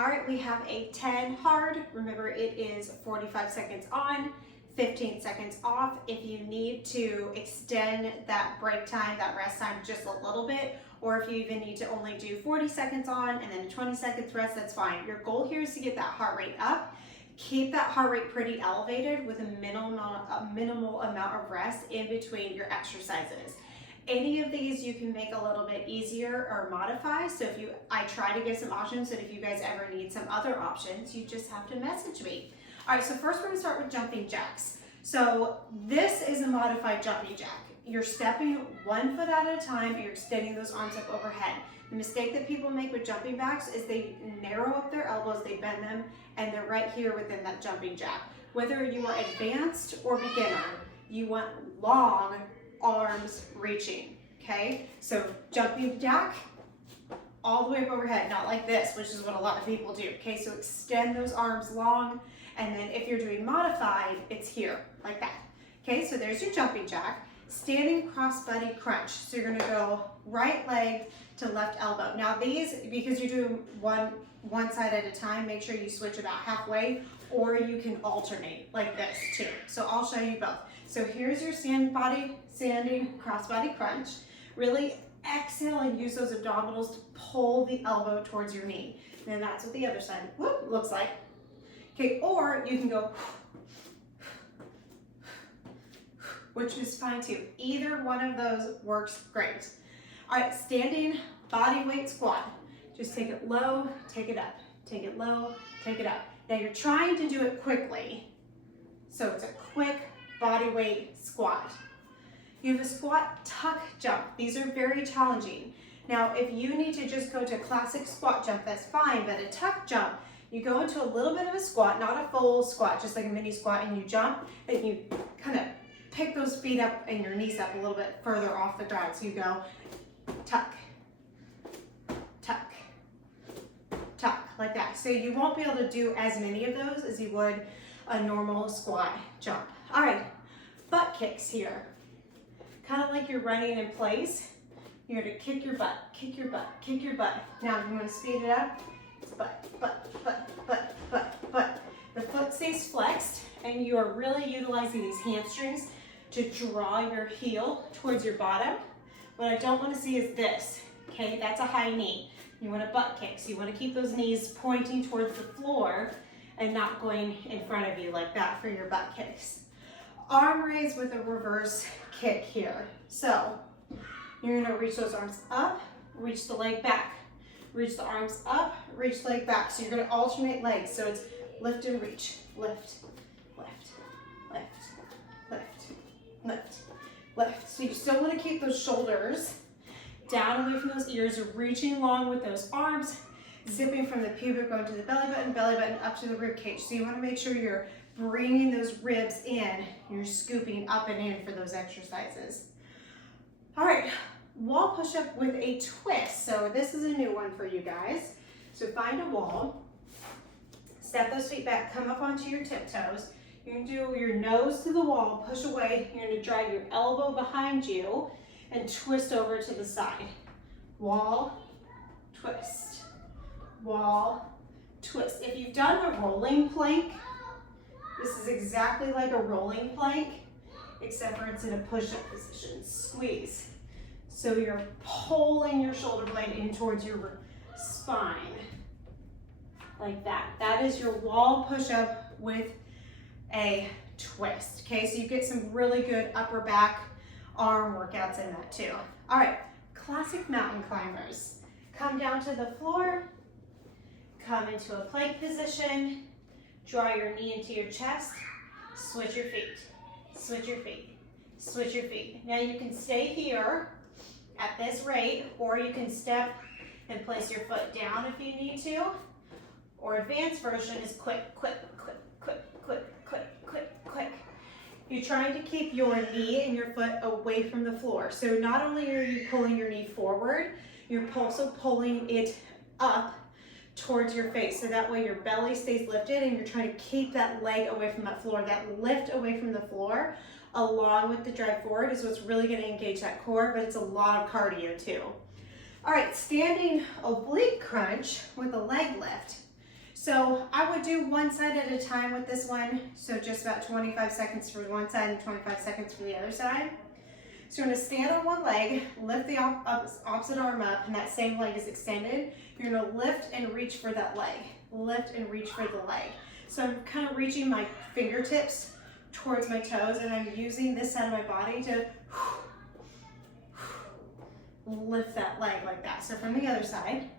All right, we have a 10 hard. Remember, it is 45 seconds on, 15 seconds off. If you need to extend that break time, that rest time just a little bit, or if you even need to only do 40 seconds on and then 20 seconds rest, that's fine. Your goal here is to get that heart rate up. Keep that heart rate pretty elevated with a minimal amount of rest in between your exercises. Any of these you can make a little bit easier or modify. So I try to give some options, and if you guys ever need some other options, you just have to message me. All right, so first we're gonna start with jumping jacks. So this is a modified jumping jack. You're stepping 1 foot at a time, and you're extending those arms up overhead. The mistake that people make with jumping jacks is they narrow up their elbows, they bend them, and they're right here within that jumping jack. Whether you are advanced or beginner, you want long arms reaching, okay? So jumping jack, all the way up overhead, not like this, which is what a lot of people do, okay? So extend those arms long, and then if you're doing modified, it's here, like that. Okay, so there's your jumping jack. Standing crossbody crunch. So you're gonna go right leg to left elbow. Now these, because you're doing one side at a time, make sure you switch about halfway, or you can alternate like this too. So I'll show you both. So here's your standing crossbody crunch. Really exhale and use those abdominals to pull the elbow towards your knee. And that's what the other side looks like. Okay, or you can go, which is fine too. Either one of those works great. All right, standing body weight squat. Just take it low, take it up, take it low, take it up. Now you're trying to do it quickly, so it's a quick body weight squat. You have a squat tuck jump. These are very challenging. Now, if you need to just go to a classic squat jump, that's fine, but a tuck jump, you go into a little bit of a squat, not a full squat, just like a mini squat, and you jump, and you kind of pick those feet up and your knees up a little bit further off the ground. So you go tuck, tuck, tuck, like that. So you won't be able to do as many of those as you would a normal squat jump. All right, butt kicks here. Kind of like you're running in place. You're gonna kick your butt, kick your butt, kick your butt. Now I'm gonna speed it up. It's butt, butt, butt, butt, butt, butt. The foot stays flexed, and you are really utilizing these hamstrings to draw your heel towards your bottom. What I don't want to see is this, okay? That's a high knee. You want a butt kick, so you want to keep those knees pointing towards the floor and not going in front of you like that for your butt kicks. Arm raise with a reverse kick here. So you're gonna reach those arms up, reach the leg back, reach the arms up, reach leg back. So you're gonna alternate legs. So it's lift and reach, lift, lift, lift, lift, lift, lift. So you still wanna keep those shoulders down away from those ears. You're reaching long with those arms, zipping from the pubic bone to the belly button up to the rib cage. So you wanna make sure you're bringing those ribs in. You're scooping up and in for those exercises. All right, wall push-up with a twist. So this is a new one for you guys. So find a wall, step those feet back, come up onto your tiptoes. You're gonna do your nose to the wall, push away. You're gonna drag your elbow behind you and twist over to the side. Wall, twist, wall, twist. If you've done a rolling plank, this is exactly like a rolling plank, except for it's in a push-up position. Squeeze. So you're pulling your shoulder blade in towards your spine, like that. That is your wall push-up with a twist, okay? So you get some really good upper back arm workouts in that too. All right, classic mountain climbers. Come down to the floor, come into a plank position, draw your knee into your chest, switch your feet, switch your feet, switch your feet. Now you can stay here at this rate, or you can step and place your foot down if you need to, or advanced version is quick, quick, quick, quick, quick, quick, quick, quick. You're trying to keep your knee and your foot away from the floor. So not only are you pulling your knee forward, you're also pulling it up towards your face. So that way your belly stays lifted and you're trying to keep that leg away from that floor. That lift away from the floor, along with the drive forward, is what's really gonna engage that core, but it's a lot of cardio too. All right, standing oblique crunch with a leg lift. So I would do one side at a time with this one. So just about 25 seconds for one side and 25 seconds for the other side. So you're gonna stand on one leg, lift the opposite arm up, and that same leg is extended. You're gonna lift and reach for that leg. Lift and reach for the leg. So I'm kind of reaching my fingertips towards my toes, and I'm using this side of my body to lift that leg like that. So from the other side.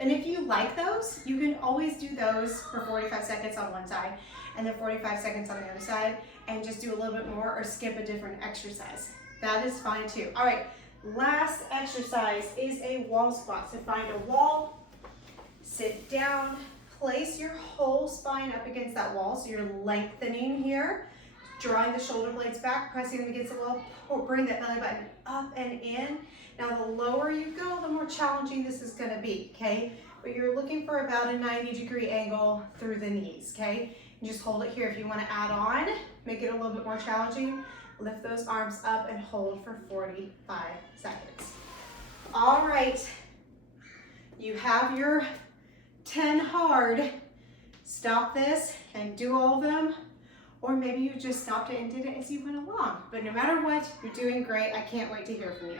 And if you like those, you can always do those for 45 seconds on one side and then 45 seconds on the other side, and just do a little bit more or skip a different exercise. That is fine too. All right, last exercise is a wall squat. So find a wall, sit down, place your whole spine up against that wall. So you're lengthening here, drawing the shoulder blades back, pressing them against the wall, bring that belly button up and in. Now the lower you go, the more challenging this is gonna be, okay? But you're looking for about a 90-degree angle through the knees, okay? You just hold it here. If you wanna add on, make it a little bit more challenging, lift those arms up and hold for 45 seconds. All right, you have your 10 hard. Stop this and do all of them. Or maybe you just stopped it and did it as you went along. But no matter what, you're doing great. I can't wait to hear from you.